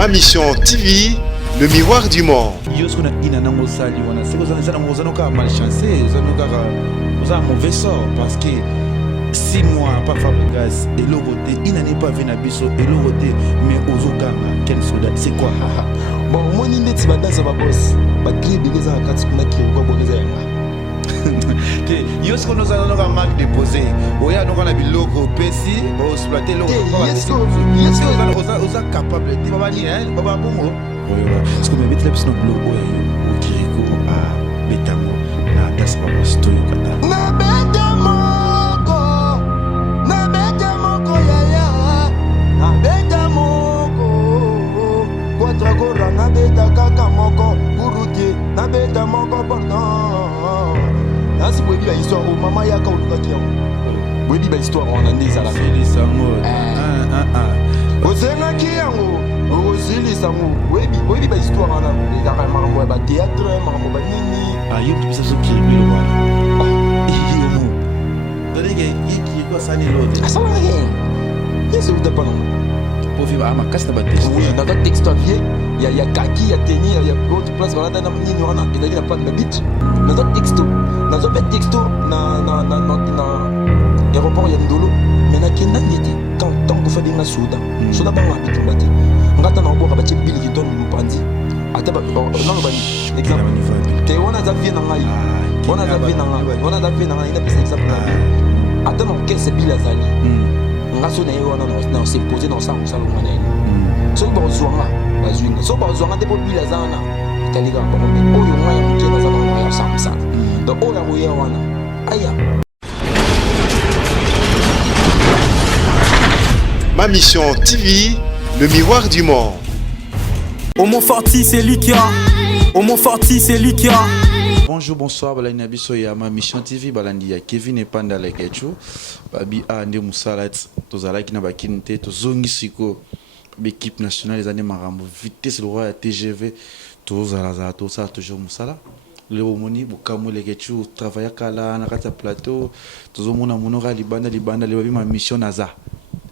Ma Mission TV, le miroir du monde. Yosko na ina na mosali wana c'est que ça na mozano ka malchanceux ça un mauvais sort parce que 6 mois pas Fabregas et le côté il n'a pas vu na biso et le côté mais ozokanga ken soda c'est quoi bon moi ni ndeti ba dansa ba boss ba kribe les en kati kuna ki ko bogeza yanga que yosko nous allons ka marque déposer oya no kana biloko pesi ba exploiter le yosko oza capable de baba ni hein baba bongo oyo parce que me mettre plus no bloc oya yo okiriko a betamo na das ba boss to yo kata na betamo na beta kaka moko buruti na beta moko pendant là si vous voyez l'histoire au maman yaka oluka ki yango vous voyez l'histoire on a ndeza la Félix Sango ozenga ki yango ozili sango oui oui l'histoire on a les arrêts ba théâtre maman ba nini ayo tubisa so kiribelo wana iyo mo dalenge yiki ko sani lote asa wana yeso utapa non pour vivre à ma casse de baptiste oui dans un texte avié il y a kaki il y a tenir il y a autre place voilà dans nini wana il y a pas de beach dans un texto na aéroport ya ndolo mais na kenda ngeti quand tant que fait bien souda souda ba ngati tumbati ngata na boka ba che bili kiton mpandi ata ba non ba exemple te wana za vie na ngai wana za vie na ngai ina pesa exemple na ata no kese bila zali ngaso na yo na se poser dans ça salon na so ba zwanga bazwinga so ba zwanga te popila zana talika ba oyo ngaya mkena za ba ya samsa donc oya oya wana aya. Ma Mission TV, le miroir du monde. Au Montforti, c'est lui qui a. Au Montforti, c'est lui qui a. Bonjour, bonsoir, balani biso ya Ma Mission TV, balandi ya Kevin Epanda Lekecho, babi a ande musalat, tozalaki na bakinte, tozongi siko, l'équipe nationale des années marambo, vitesse le roi ya TGV, tozalaza, toza toujours musala. Le moni bukamu Lekecho, travailla kala na kata plateau, tozomona monora libanda le babi Ma Mission naza.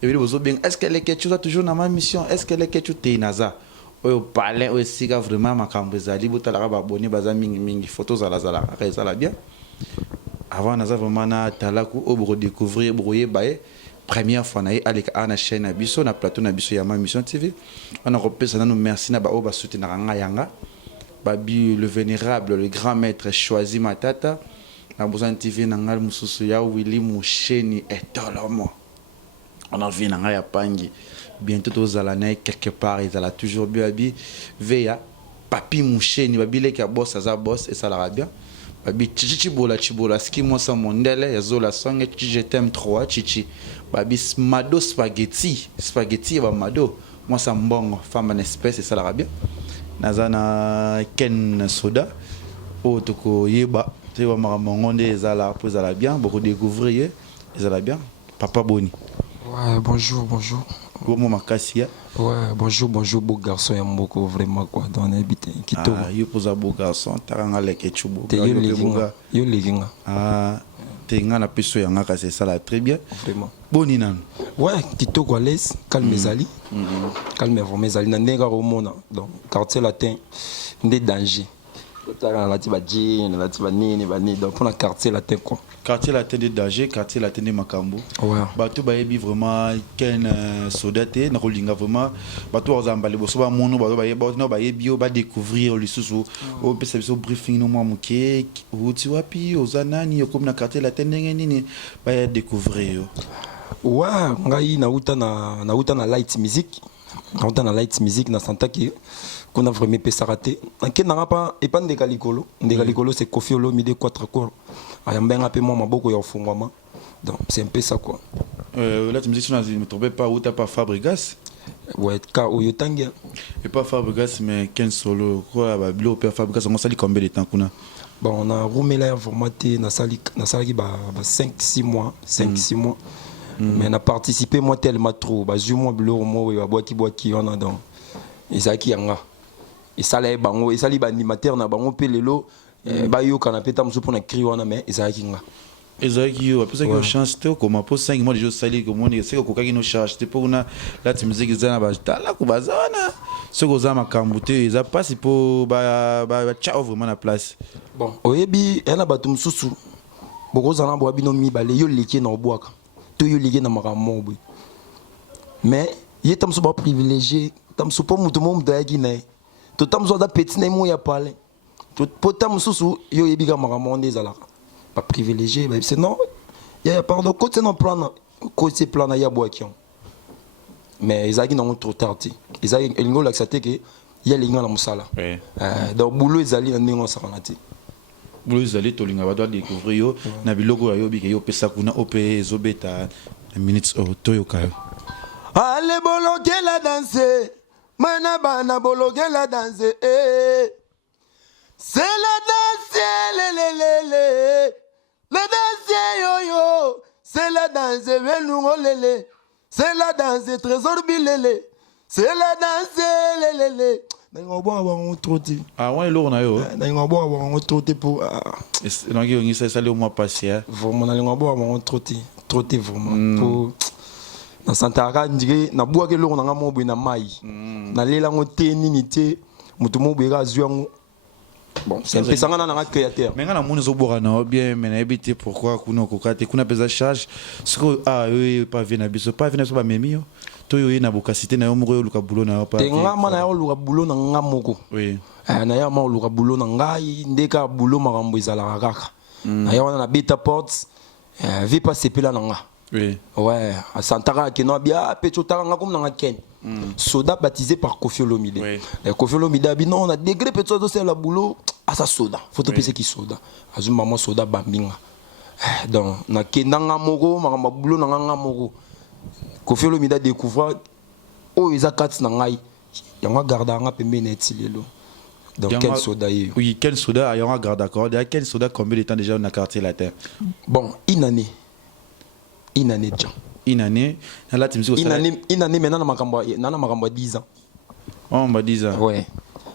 Et puis bozo bien, est-ce que Lekecho a toujours na Ma Mission? Est-ce que Lekecho te naza? Oyo palais oyo sika vraiment makambo ezali botalaka baboni baza mingi photo zala ezala bien avant naza vraiment na talaku oyo bokodécouvrir bokoyeba ye première fois na ye aleka ana chaîne na biso na plateau na biso ya Ma Mission TV wana kopesa nanu merci na baoyo basoutenaka nga yanga babi le vénérable le grand maître Choisi Matata na Bozan TV na nga mosusu ya Willy Musheni etolomo on a vu na nga ya pangi bientôt tozala na quelque part ils ala toujours bien abi veya papi Musheni babile ki boss aza boss et ça la bien babi chibola ski moi sa mondele yazola songe je t'aime trop chichi babi mado spaghetti ba mado moi sa mbongo femme en espèce et ça la bien nazana ken soda o toko yeba te wa mamonde ezala pour ezala bien beaucoup découvrir ezala bien papa Boni. Ouais, bonjour. Comment makasi ya? Ouais, bonjour, beau garçon ya mboko vraiment quoi dans habité kito. Ah, yo poza beau garçon, taranga leke chubo. Yo leginga. Ah, tenga na peso yanga ka c'est ça là très bien. Vraiment. Boni nan. Ouais, kito quoi laisse, calme zali. Calme vraiment zali na ndenge romona. Donc quartier latin ndé danger. Taranga la tiba jean, la tiba nini donc pour la quartier latin quoi. Quartier latin de danger, quartier latin de makambo. Ouais. Bato ba yebi vraiment ken sodate na kolinga vraiment bato ozamba le boso ba mono ba yebi ba découvrir le sous au pesa biso briefing no moke uti wapi ozanani comme na quartier latin nini ba découvrir. Ouais, ngai na uta na light music. Na light music na santaki qu'on a vraiment pesa raté. Anke na pas et pas ndeka likolo c'est Kofi Olomide 4 corps. Ayambenga pe moi maboko ya fungwama. Donc c'est un peu ça quoi. Là tu me dis si je ne me trompais pas ou t'as pas Fabregas. Ouais, ka oyotangia. Et pas Fabregas mais Ken Solo quoi ba bilo père Fabregas on sali combien de temps kuna? Bon, on a roumé formaté na sali ba 5-6 mois. Mais on a participé moi tellement trop. Bah moi bilo moi ya boaki on a donc. Isaki yanga. Et ça là bango, et ça li ba animateur na bango pe lelo ba yo kana peta muso pona cri wana mais isaki nga. ezalaki yo apesa ki chance te okoma mpo 5 mois deja osali komoni seke okokaki no charge te mpo kuna lati miziki eza na batalaku baza wana soki oza makambo te eza mpasi mpo batiao vraiment na place. Bon oyebi ena bato mosusu bokozala na boya bino mibale yo leki na obwaka to yo leki na makambo boye mais ye ta mosusu baprivilégie ta mosusu mpo moto mo moto ayaki na ye to ta mosusu aza peti na ye mo ya pale mpo ta mosusu yo oyebi kaka makambo nde ezalaka baprivilégie bayebise non ya pardon kote na plan kote plan na ye abwaki yango mais ezalaki nango trop tard te ezalaki elingi olakisa te ke ye alinga na mosala donc boulot ezali na ndenge osakana te boulot ezali tolinga bato adécouvrir yo na biloko oyo ayobi ke yo opesa kuna ope ezobeta na minutes oyo toyoka yo. Ale bolokela danse mana bana bolokela danse eh. C'est la danse lelelele la danse yo c'est la danse velungo lele c'est la danse trésor bilele c'est la danse lelele nango bo aba troti ah ouais eloko na yo nango bo aba troti pour nangi yo ngisa sali au mois passé vraiment nango bo aba troti vraiment pour na santaka ndike na bwaka eloko nanga mobwe na mai na lela ngo te nini te mutu mobwe ga zwango. Bon, c'est un peu ça nga créateur. Mais ngana moni zo bora na bien mais na ebité pourquoi kuna kokate kuna pesa charge siko yo pas vena biso pas vena so ba memi yo to yo na bokasité na yo moko yo luka boulot na yo pas. Te nga mana yo luka boulot na nga moko. Oui. Na ya ma luka boulot na ngai ndeka boulot makambo ezala kaka. Na ya wana na beta ports vi pas sepela na nga. Oui. Ouais, à Santara qui n'a bien petotara nga comme na Ken. Soda baptisé par Koffi Olomide. Oui. Koffi Olomide a dit non, on a degré peut-être c'est la boulot à sa soda. Faut te penser qui soda. Azum maman soda bambinga. Donc na kenanga moko makamba boulot na nga moko. Koffi Olomide a découvert oh ils a quatre na ngai. Yanga garda nga pembe na etilelo. Donc quel soda y. Oui, quel soda yanga garda d'accord. Quel soda combien de temps déjà on a quartier latin. Bon, une année déjà. Une année là tu me dis une année maintenant na makambo 10 ans. Oh bah 10 ans. Ouais.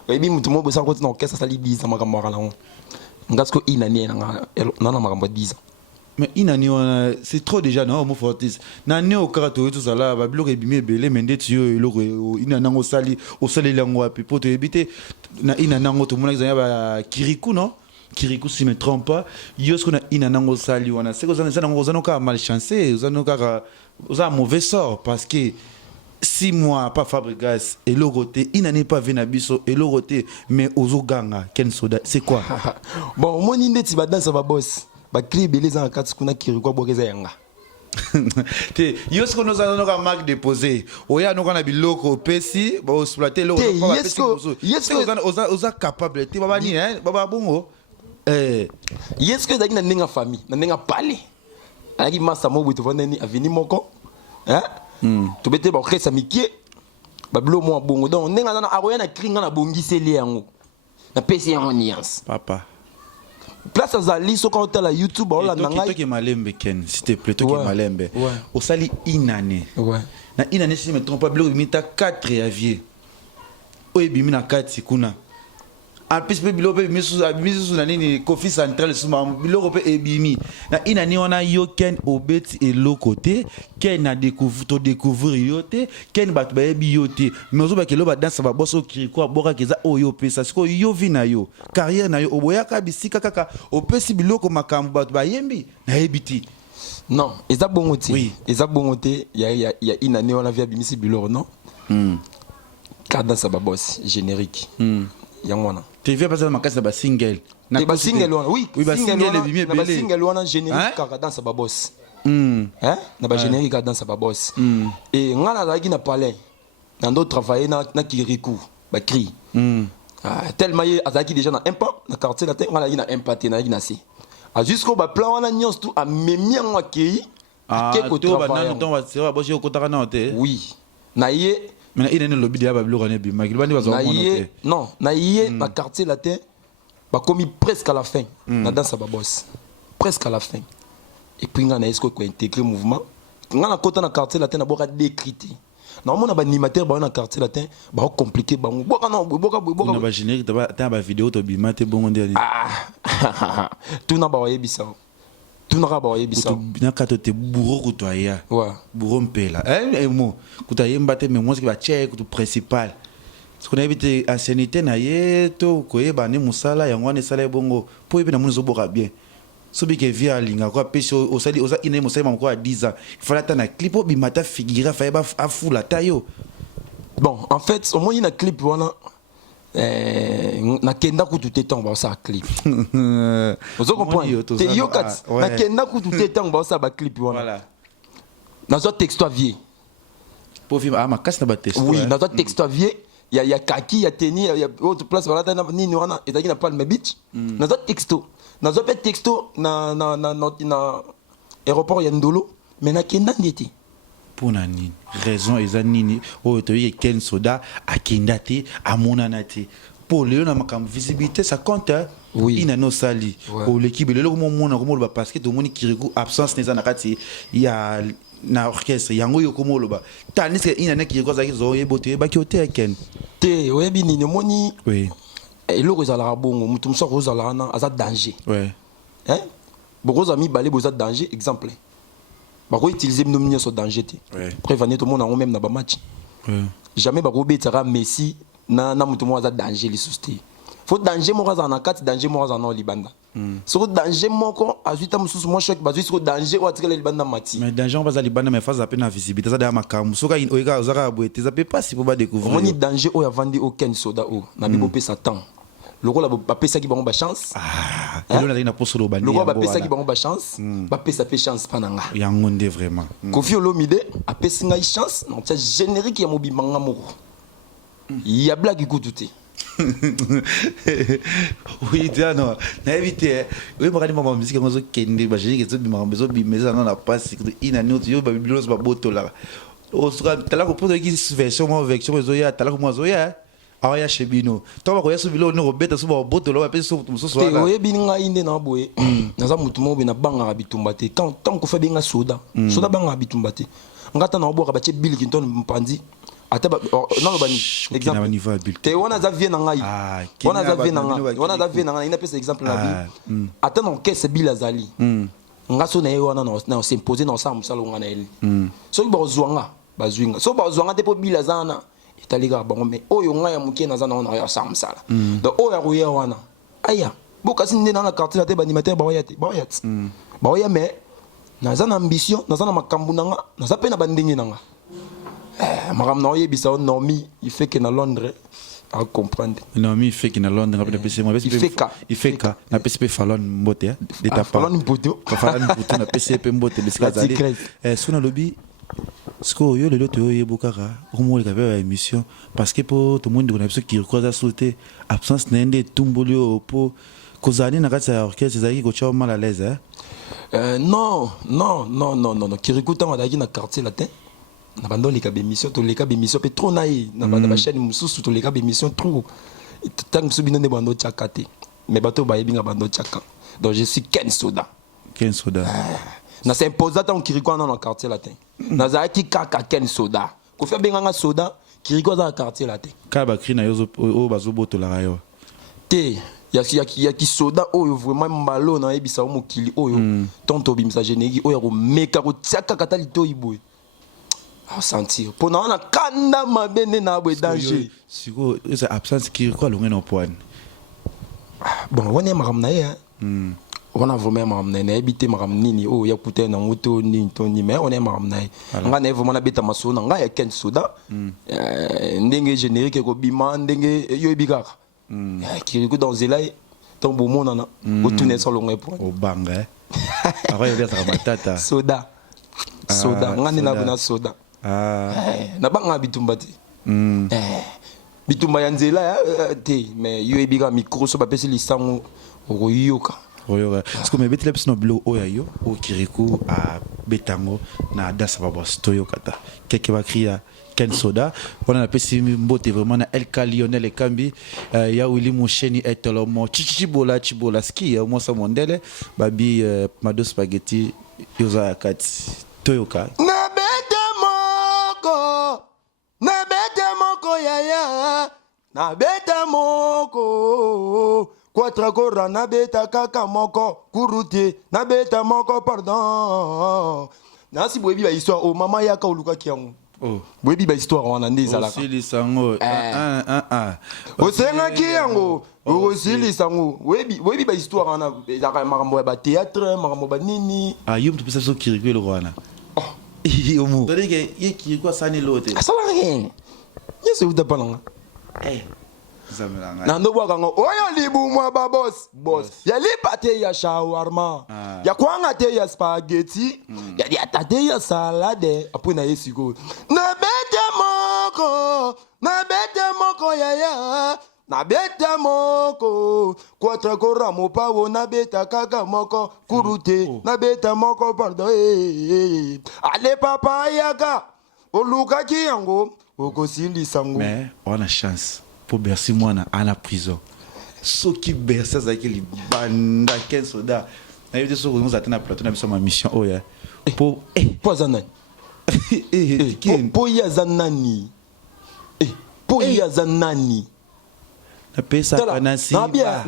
Et bien mutumo bosa ko na orchestre sali 10 ans makambo kala on. Ngasko une année na makambo 10 ans. Mais une année c'est trop déjà non mo fortis. Na né au karato tout ça là ba biloko ebimi ebele mende tu yo eloko une année au sali lango api poto ebité na une année to mona zanya ba kirikou non. Kirikou si me trompe pas yo ce qu'on a inanango sali wana c'est que ça n'a pas malchancé ça n'a pas un mauvais sort parce que 6 mois pas Fabregas et le côté il n'en est pas Venabiso et le côté mais aux Oganga Ken Soda c'est quoi bon mon inde ti ba danse ba boss ba cri beleza en 4 kuna Kirikou bokeza yanga te yo ce qu'on nous a nos marque déposé oya no kana biloko pesi ba exploiter le pas pesi aux capable te baba ni hein baba bongo yes que dagi na ninga famille na ninga pale alaki masa mo buto vaneni aveni moko to bete ba khesa mikie ba blo mo bongo donc ninga na aroya na kringa na bongiseli yango na pesi yango niance papa place azali so quand la YouTube ola na ngai to ke malembe ken s'il te plaît to ke malembe au sali inane na inane si me trompe pas blo mita 4 ya vie oyebi mina 4 kuna en plus bilope misu na nini Koffi central suma biloko pe ebimi na inani wana yo ken obeti eloko te ken na découvrir yo te ken bat ba ebi yo te mais ozo ba kelo ba danse ba bosso Kirikou aboka keza oyo pesa siko yo vina yo carrière na yo oboyaka bisika kaka opesi biloko makambo bat ba yembi na ebiti non eza bongo te oui. Eza bongo te ya inani wana via bimisi biloko non kada sa ba boss générique yangwana tu viens passer dans ma case de single na ba single wana oui ba single ebimi na ba single wana générique kaka dans sa ba boss na ba générique dans sa ba boss et ngana zaki na palais na ndo travailler na Kirikou ba cri tellement azaki déjà na impa na quartier la ngana na impaté na si a jusqu'au ba plan wana nyons tout a memi en akei ko travailler to ba sera bo je ko taka na te oui na ye mais il est dans le lobby de la Babylone et bien Magil bandi bazwa monote non na yé na quartier latin ba commis presque à la fin na danse ba boss presque à la fin et puis ngana est-ce ko intégrer mouvement ngana kota na quartier latin na boka décrité normalement na ba animateur ba na quartier latin ba compliqué ba boka na ba générique ta ba vidéo to bimate bongo ndeni tout na ba yebisa tunaka ba yebisa na kato te bourreau kutoya ouais bourreau mpela mo kutayemba te mais moi ce qui va check tout principal ce qu'on a évité ancienneté na ye to koyeba ne musala yango ne sala bongo po yebe na munu zoboka bien sobi ke via linga ko pesi osali oza ine musala mako a 10 ans il fallait ta na clip o bimata figura fa ba afula tayo. Bon, en fait, au moins il y a un clip voilà na kenda ku tout temps ba ça clip. Vous comprenez? Te yo kat na kenda ku tout temps ba ça ba clip voilà. Na zo texto vie. Pour vivre ma casse na ba texto. Oui, na zo texto vie. Il y a kaki, il y a teni, il y a autre place voilà ni ni wana et na pas le beach. Na zo texto. Na zo pe texto na aéroport ya Ndolo mais na kenda ndeti. Pour nani raison eza nini o to ye ken soda akenda te amonana te pour le na makam visibilité ça compte oui ina no sali o l'équipe le mo mona ko mo ba parce que to moni Kirikou absence neza na kati ya na orchestre yango yo ko mo lo ba tani que ina na Kirikou za kizo ye bote ba ki ote ken te oyebi nini moni oui eloko ezalaka bongo mutu mosoko ozalaka na aza danger ouais hein bokoza mibale boza danger exemple bako utiliser bino nyonso danger te prévenir tout le monde même na ba match jamais bako betara Messi na mutu mo aza danger li susté faut danger mo aza na kati danger mo aza na libanda so danger moko azuita mususu mo choc bazu so danger o atikala libanda mati mais danger on va za libanda mais face à peine visibilité ça da makamu soka oika ozaka boete ça peut pas si pour pas découvrir moni danger o ya vandi aucun soda o na bibo pesa temps lokola bapesaki bango bachance elona na posolo bandi lokola bapesaki bango bachance bapesa pe chance pananga yango nde vraiment Koffi Olomide apesi ngai chance non c'est générique ya mobimanga moko ya blague kutu te oui dia non na éviter oui moi quand ma musique ngozo kende ba générique zo bimanga bezo bimeza na passe ina nyoto yo ba biblios ba botola o sura tala ko poto ki version mo version zo ya tala ko mo zo ya aya chebino to ba ko yesu bilo no beta so ba botolo ba pe so so te oyebi ngai nde na boye naza mutu mo be na banga bitumba te tant ko fa benga soda soda banga bitumba te ngata na oboka ba che bill kinton mpandi ata ba non ba ni exemple te wana za vie na ngai wana za vie na ngai ina pesa exemple na bi ata no kese bill azali ngaso na yo wana na s'imposer na sa musalo ngana ele so ba ozwanga bazwinga so ba ozwanga te po bill azana italiga bango mais oyo nga ya mukie na zana ona ya samsala donc oyo roya wana aya bokasi nde na quartier la te ba animateur ba wayate ba waya mais na zana ambition na zana makambu nanga na za pe na bandingi nanga makam na oye bisa Normi il fait que na Londres à comprendre Normi il fait que na Londres na PC moi il fait ka na PCP Fallon mbote d'état Fallon mbote na PCP mbote bisika zali suna lobby Sko yo le loto yo bokara omo le kabe émission parce que pour tout le monde on a besoin qui croise à sauter absence n'ende tumbolio po kozani na kati ya orchestre zaki ko cha mal à l'aise non Kirikou tant adaki na quartier latin na bando le kabe émission to le kabe émission pe trop naï na banda ba chaîne mususu to le kabe émission trop tant que subino ne bando chakate mais bato ba yebinga bando chaka donc je suis Ken Soda na s'imposa tant Kirikou dans le quartier latin na zaki kaka Ken Soda ko fa benganga soda Kirikou dans le quartier latin ka ba krina yo o bazoboto la rayo te ya ki soda oyo vraiment mbalo na yebisa mokili oyo tonto bimisa générique oyo ko meka ko tiaka kata litoyi boy a sentir pona na kanda mabene na boy danger siko esa absence Kirikou longa no point bon wana makam na ye on a vraiment maramna na habité maram nini oh ya kuté na moto ni toni mais on est maramna nga na vraiment na beta masona nga ya Ken Soda ndenge générique ko bima ndenge yo bigaka Kirikou dans zelai ton beau monde na otune so longa point o banga après il y a matata soda nga ni na soda na banga bitumbati bitumba ya nzela te mais yo biga micro so ba pesi lisango oyoka parce que mes bêtes les no bleu oyayo o Kirikou a betango na dasa baba stoyo kata keke bakria Ken Soda on a pesi mbote vraiment na LK Lionel Ekambi ya Willy Mosheni etolomo chibola ski mo sa mondele babi mado spaghetti yoza kati toyoka na bete moko yaya na bete moko Quatrakora na beta kaka moko kurute na beta moko pardon. Nasi boyebi ba histoire o mama yaka oluka kiango. Oh. Boyebi ba histoire wana nde ezalaka. Osilisango. Osenga kiango. Osilisango. Boyebi ba histoire wana ezalaka makambo ya ba théâtre, makambo ba nini. Ah, yum tu pesa so kirikwe lo wana. Oh. Yomu. Tadi ke ye kirikwa sani lote. Asala rien. Yesu utapana. Na ndo bwaka ngo oyo libu mwa ba boss ya lipate ya shawarma ya kwanga te ya spaghetti ya diatate ya salade apo na yesiko na bete moko ya na bete moko kwatra kora mopa wo na beta kaka moko kurute na beta moko pardon ale papa yaka oluka kiyango okosilisango mais on a chance pour Bercy mwana à la prison. Ce qui Bercy ça qui les banda 15 soldats. Na yete so nous attend na plateau na biso ma mission oh ya. Pour pour zanani. Pour ya zanani. Pour ya zanani. Na pesa kana si. Na bien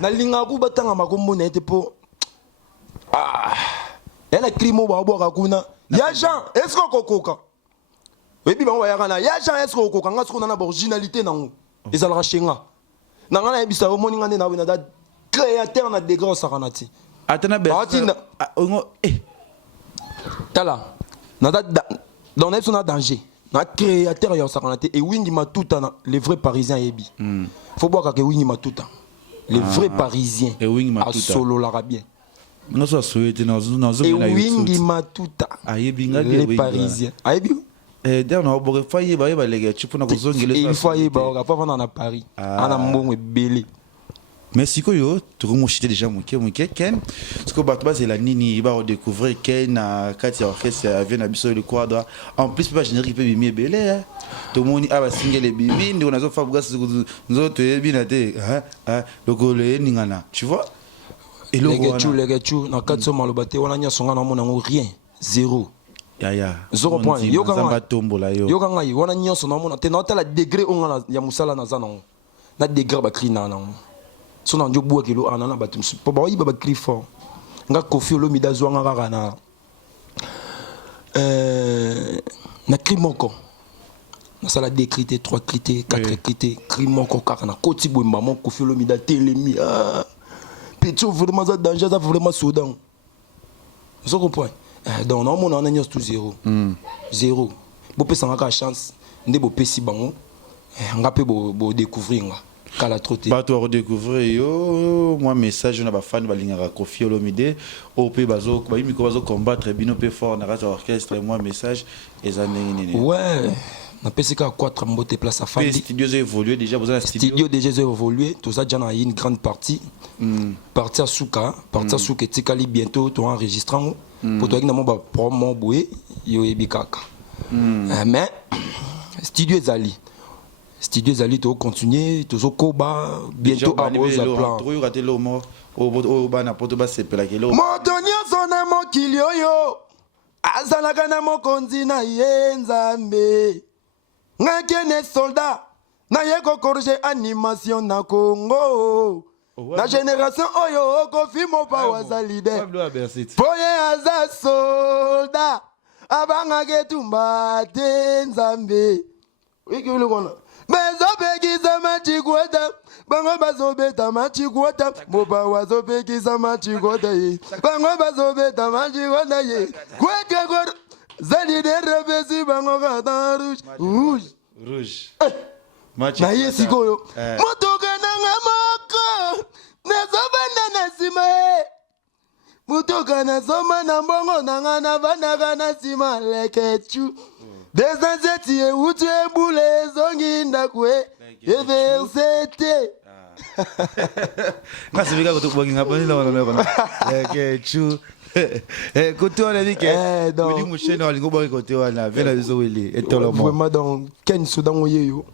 na linga ku batanga makombo na ete po. Elle a crimo ba boka kuna. Ya Jean, est-ce qu'on koka? Oui bi ba ya kana. Ya Jean est-ce qu'on koka ngasko na originalité nango. Ezalaka shenga nanga na yebisa omoni ngane na wena da créateur na degré sakanati atana Bercy tala na da dans nepso na danger na créateur ya sakanati et wingi matuta na les vrais parisiens yebi faut boire que wingi matuta les vrais parisiens et wingi matuta solo la bien ngaso souhaiter na zo et wingi matuta ayebi nga les parisiens ayebi dernier boire faye ba les tu pona kozongela il faut y ba pas vendre na Paris ana mbongo belé mais sikoyo tu remonchite déjà muke ken parce que batba c'est la nini ba redécouvrir ken na kati orchestre vient na biso le quadra en plus pas générique peut bimi belé to moni aba single bimi ndo nazo fa bugas nzo to yebi na te le gole ningana tu vois et le gars na kati so malobate wana nya songa na mona rien zéro ya 0 point yokanga tombola yo yokanga yi wana nyonso na mona te na tala degré onga ya musala na zana na degré ba klina na so na njo buwa kilo ana na batum po ba yi ba kli fort nga Koffi Olomide zwanga kaka na cri moko na sala décrité 3 clité 4 clité cri moko kaka na koti boimba mon Koffi Olomide telemi petit vraiment ça danger ça vraiment soudan vous comprenez. Donc on a nyos tout zéro. Zéro. Bo pesa ngaka chance ndé bo pesi bango. Ngapé bo découvrir nga kala troté. Ba to redécouvrir yo moi message na ba fan ba linga Koffi Olomide au pe bazo ba yimi ko bazo combattre bino pe fort na radio orchestre moi message ezanene. Ouais. Na pesika 4 mbote place à famille. Studio a évolué déjà vous avez studio déjà évolué tout ça déjà na une grande partie. Partir Souka, tikali bientôt to enregistrant pour toi na mo ba promo boué yo ebikaka. Mais studio Zali to continuer to koba bientôt à vos plans. Trop raté le mot au bana poto ba sepela kelo. Motonio sona mo kilioyo. Azalaka na mokonzi na yenzambe. Ngakene soldat na yeko corriger animation na Congo. La génération oyo Koffi mopa wazalide Poye aza soldat Abanga getumba te nzambe Wiki ule kona Bezo pekisa machikuota Bango bazo beta machikuota Mopa wazo pekisa machikuota ye Bango bazo beta machikuota ye Kweke kor Zalide repesi bango kata rouge Na yesi koyo Motoka nanga moko Nezobanda nasima Motoka nasoma na mbongo nanga na vanaka nasima lekechu Desanzeti e utu e bule zongi ndakwe Eversete Ngasi vika kutukubogi ngapani na wana lekechu Kote wana vike Wili mushene walingo bari kote wana Vena viso wili etolo mo Vraiment donc Ken Soudan oyeyo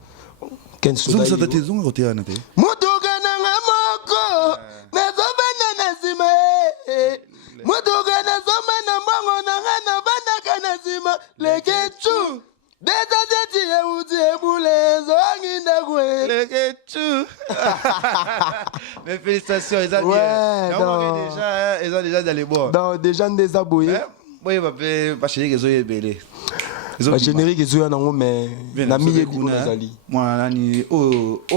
Zunga sa tate zunga kote wana te Mutuka nanga moko Nezobanda nasima Mutuka nasoma na mbongo nanga na vanaka nasima Lekechu Deza zeti ye uti ebule zongi ndakwe Lekechu Mais félicitations, ils ont Ouais, bien. non. Déjà, ils ont déjà dans les bois. Dans déjà des abonnés. Oui, pas chez les gens belé. Ba générique ezoya nango mais na mi yebi ko ezali. Moi nani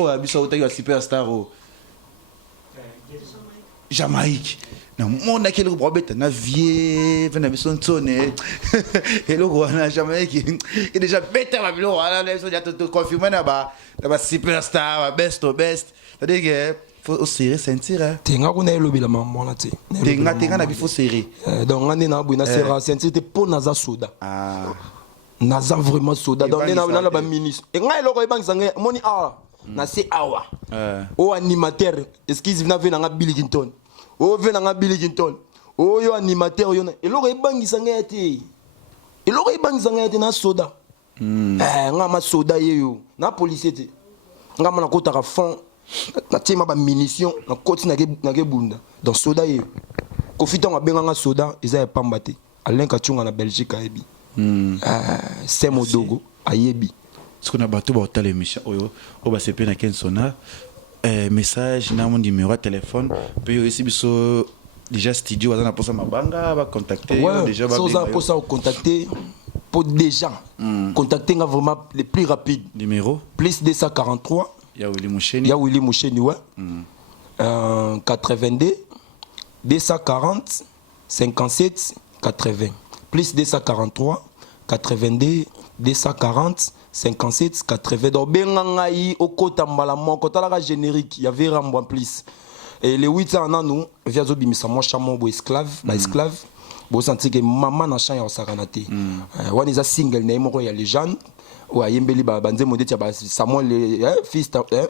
abiso utaki wa superstar Jamaïque. Na monde akele ko probeta na vie vena biso ntone. Eloko wana Jamaïque. Et déjà bête ma bilo wana na biso ya to confirmer na ba superstar, ba best to best. C'est-à-dire que faut serrer sentir. Tenga ko na elobela maman na te. Tenga na bi faut serrer. Donc ngane na bu na serra sentir te po naza soda. Ah. Naza vraiment soda donc na ba ministre. Et nga eloko ebangisa nga moni awa. Na se awa. O animateur, excuse na vena nga Billy Clinton. O vena nga Billy Clinton. O yo animateur yo na eloko ebangisa nga te. Eloko ebangisa nga te na soda. Nga ma soda yeyo. Na policier te. Nga ma na kota ka fond. Na tema ba munition na koti na ke bunda. Donc soda yeyo. Kofiton abenga nga soda eza epamba te. Alain Kachunga na Belgique ayebi. Semo Dogo ayebi. Ce qu'on a battu pour telle émission, on va se plaindre à quel sonore. Message, dans mon numéro de téléphone. Puis aussi, déjà studio, on a posé ma banga, va contacter. Ouais, déjà, ça on a posé contacter pour déjà contacter vraiment les plus rapides. Numéro plus 243. Il y a Willy Moucheni. Il y a Willy Moucheni, ouais. 82 240 57 80. Plus 243 82 240 57 80. Donc bengangai okota mbala moko talaka générique il y avait rambo en plus. Et les 8 ans nous via zo bimisa mo chamo bo esclave, ba esclave. Bo senti que maman na chan ya sakanate. Wani za single na moko ya légende. Ou ayembeli ba banze modete ba Samuel fils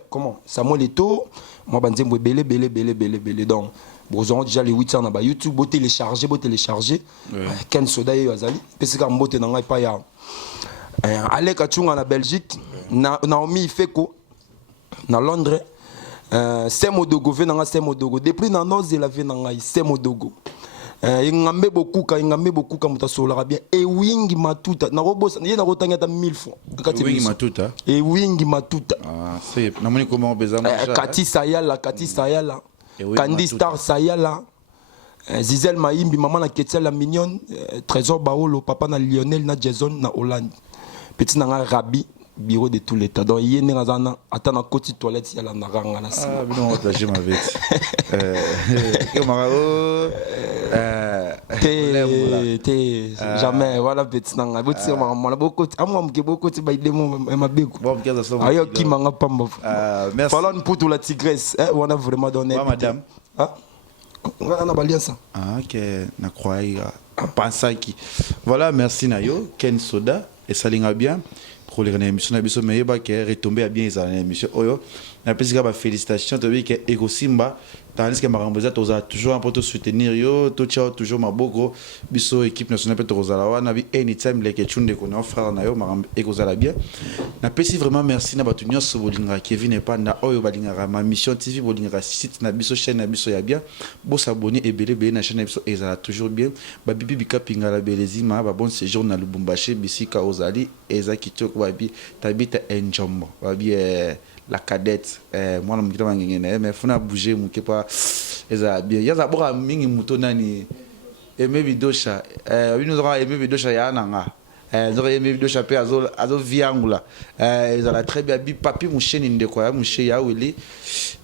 comment Samuel Eto, moi banze mo belé donc vous aurez déjà les 8 ans na YouTube, vous télécharger. Ken Soda et Azali. Parce que mbote na ngai pa ya. Alain Kachunga na Belgique, Naomi Ifeko na Londres. Semo Dogo ve na Semo Dogo. Depuis na noze la ve na ngai Semo Dogo. Ingambe beaucoup ka mutasola bien. E wingi matuta na robosa ye na rotanga ta 1000 fois. Wingi matuta. E wingi matuta. Ah, c'est na moni comment besoin Kati Sayala. Candy Star Sayala, Zizel Maïmbi, maman na Ketia la mignonne, Trésor Baolo, papa na Lionel, na Jason, na Hollande. Petit na Rabi, bureau de tout l'état. Donc il y a une raison, attends na côté toilette, il y a la naranga na si. Ah, non, on je m'avais. Jamais, voilà petit na beaucoup c'est maman, beaucoup, moi me beaucoup c'est ba idée ma beko. Ayo qui manga pamba. Merci. Parlons pour la tigresse, on a vraiment donné. Madame. Ah. On a balien ça. Ah, ok, na croyais pensa qui. Voilà, merci Nayo, Ken Soda et Salinga bien. Pour les émissions na biso meyeba ke retomber bien les émissions oyo na pesika ba félicitations to bi ke Ego Simba tandis que maramboza toza toujours pour te soutenir yo to ciao toujours maboko biso équipe nationale peut rozala wana bi anytime les ketchunde ko na frère na yo marambo Ego zala bien na pesi vraiment merci na batu nyonso bolinga Kevin Epanda oyo balinga ma mission TV bolinga site na biso chaîne na biso ya bien bo s'abonner et belé na chaîne na biso ezala toujours bien ba bibi bikapinga la belezima ba bon séjour na Lubumbashi bisika ozali eza kitoko babi tabita enjombo babi la cadette moi na mukita bangengene mais funa bouger muke pa eza bien yaza boka mingi muto nani aimer bidosha nous aura aimer bidosha ya nanga nous aura aimer bidosha pe azo viangula eza très bien bi papi musheni ndeko ya mushe ya wili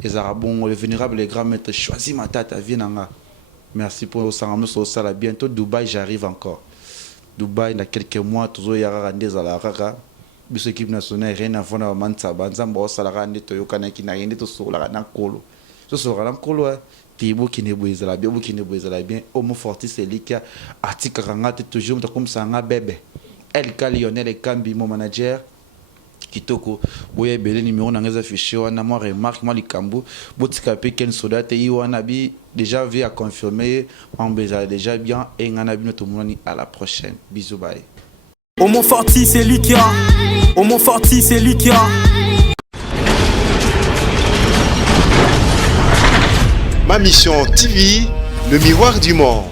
eza bon le vénérable grand maître choisi ma tata vienanga merci pour au sangamo so sala bientôt Dubaï j'arrive encore Dubaï dans quelques mois toujours yara ndeza la kaka biso équipe nationale rien à fond na manza banzamba osala ndi toyokana ki na yende to sola na kolo so sola na kolo tibo ki ne boizala bien homo fortis elika atika kangate toujours comme ça nga bébé El Lionel Kambi mon manager kitoko boye belé numéro na ngeza affiché wana moi remarque moi likambo botika pe Ken Soda te wana bi déjà vu à confirmer on bezala déjà bien et ngana bi notre monani à la prochaine bisous bye. Homo Forti, c'est lui qui a. Homo Forti, c'est lui qui a. Ma mission TV, le miroir du monde.